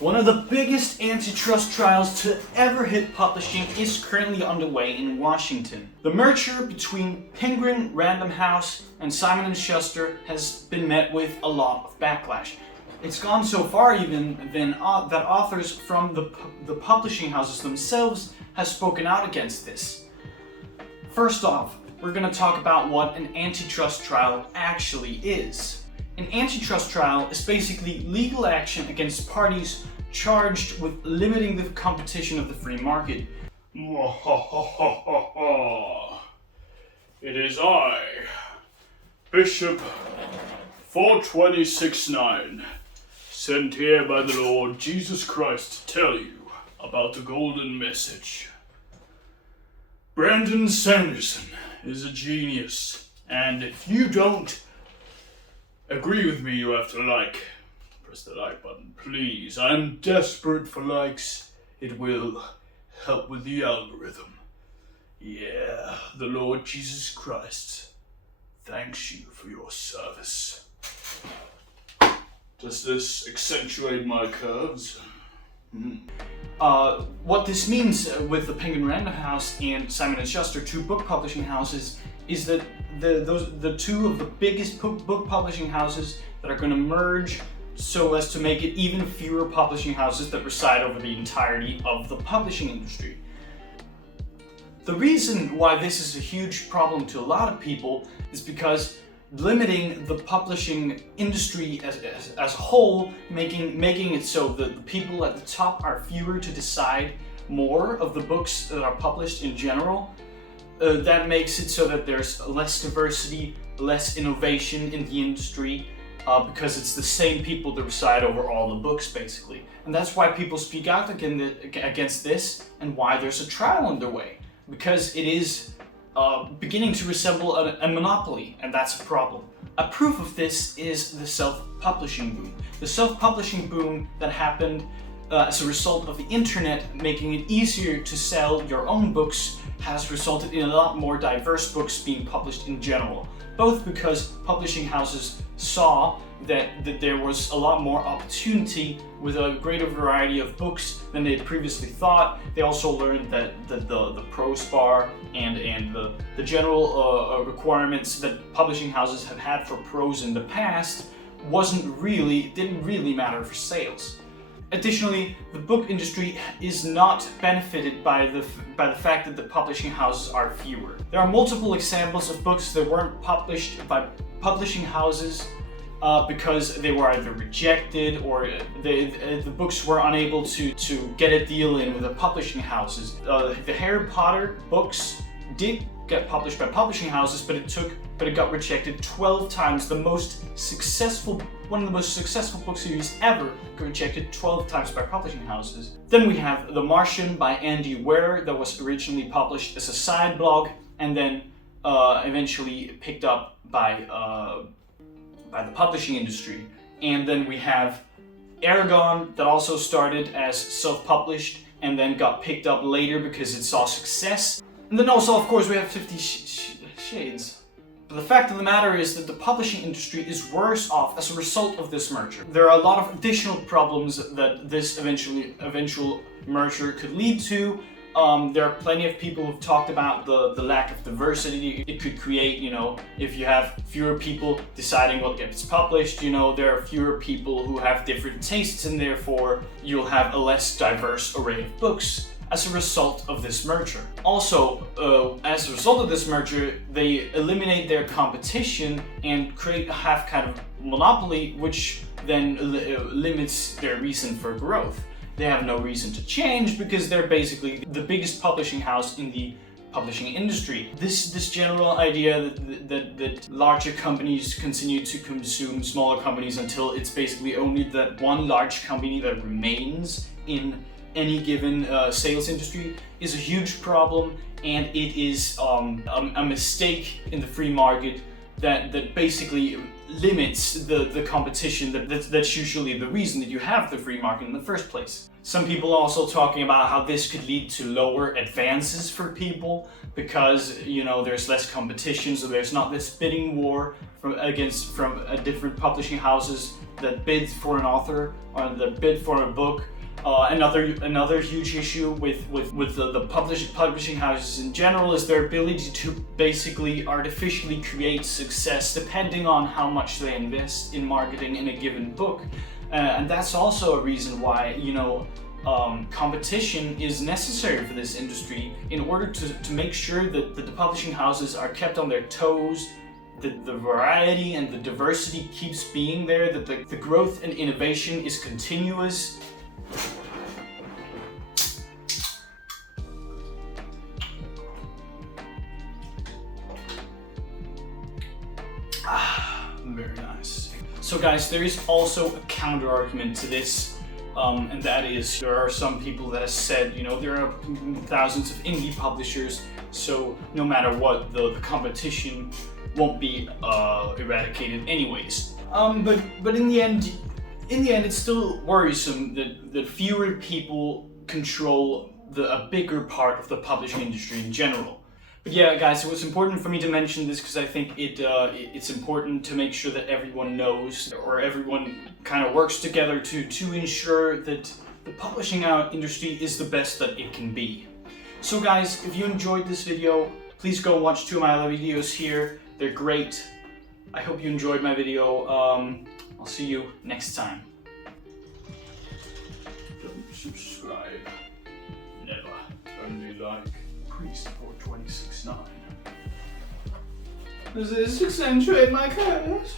One of the biggest antitrust trials to ever hit publishing is currently underway in Washington. The merger between Penguin Random House and Simon & Schuster has been met with a lot of backlash. It's gone so far even that authors from the publishing houses themselves have spoken out against this. First off, we're going to talk about what an antitrust trial actually is. An antitrust trial is basically legal action against parties charged with limiting the competition of the free market. It is I, Bishop 4269, sent here by the Lord Jesus Christ to tell you about the golden message. Brandon Sanderson is a genius, and if you don't agree with me, you have to press the like button, please. I'm desperate for likes. It will help with the algorithm. Yeah, the Lord Jesus Christ thanks you for your service. Does this accentuate my curves? What this means with the Penguin Random House and Simon & Schuster, two book publishing houses, is that the two of the biggest book publishing houses that are going to merge so as to make it even fewer publishing houses that reside over the entirety of the publishing industry. The reason why this is a huge problem to a lot of people is because limiting the publishing industry as a whole, making it so that the people at the top are fewer to decide more of the books that are published in general. That makes it so that there's less diversity, less innovation in the industry, because it's the same people that reside over all the books, basically. And that's why people speak out against this, and why there's a trial underway. Because it is beginning to resemble a monopoly, and that's a problem. A proof of this is the self-publishing boom. The self-publishing boom that happened as a result of the internet making it easier to sell your own books has resulted in a lot more diverse books being published in general. Both because publishing houses saw that there was a lot more opportunity with a greater variety of books than they had previously thought. They also learned that the prose bar and the general requirements that publishing houses have had for prose in the past didn't really matter for sales. Additionally, the book industry is not benefited by the fact that the publishing houses are fewer. There are multiple examples of books that weren't published by publishing houses because they were either rejected or the books were unable to get a deal in with the publishing houses. The Harry Potter books did get published by publishing houses, but it got rejected 12 times. One of the most successful book series ever got rejected 12 times by publishing houses. Then we have The Martian by Andy Weir that was originally published as a side blog and then eventually picked up by the publishing industry. And then we have Aragon that also started as self-published and then got picked up later because it saw success. And then also, of course, we have 50 Shades. But the fact of the matter is that the publishing industry is worse off as a result of this merger. There are a lot of additional problems that this eventual merger could lead to. There are plenty of people who've talked about the lack of diversity it could create. If you have fewer people deciding what gets published, there are fewer people who have different tastes, and therefore you'll have a less diverse array of books as a result of this merger. Also, as a result of this merger, they eliminate their competition and create a half kind of monopoly, which then limits their reason for growth. They have no reason to change because they're basically the biggest publishing house in the publishing industry. This general idea that larger companies continue to consume smaller companies until it's basically only that one large company that remains in any given sales industry is a huge problem, and it is a mistake in the free market that basically limits the competition. That's usually the reason that you have the free market in the first place. Some people are also talking about how this could lead to lower advances for people because, you know, there's less competition, so there's not this bidding war from different publishing houses that bid for an author or that bid for a book. Another huge issue with the publishing houses in general is their ability to basically artificially create success depending on how much they invest in marketing in a given book. And that's also a reason why, you know, competition is necessary for this industry in order to make sure that the publishing houses are kept on their toes, that the variety and the diversity keeps being there, that the growth and innovation is continuous. Very nice. So guys, there is also a counter argument to this, and that is there are some people that have said, you know, there are thousands of indie publishers, so no matter what, the competition won't be eradicated anyways. But in the end, it's still worrisome that fewer people control a bigger part of the publishing industry in general. But yeah, guys, it was important for me to mention this because I think it's important to make sure that everyone knows, or everyone kind of works together to ensure that the publishing out industry is the best that it can be. So guys, if you enjoyed this video, please go and watch 2 of my other videos here. They're great. I hope you enjoyed my video. I'll see you next time. Don't subscribe. Never. Only like. Please support 269. Does this accentuate my curves?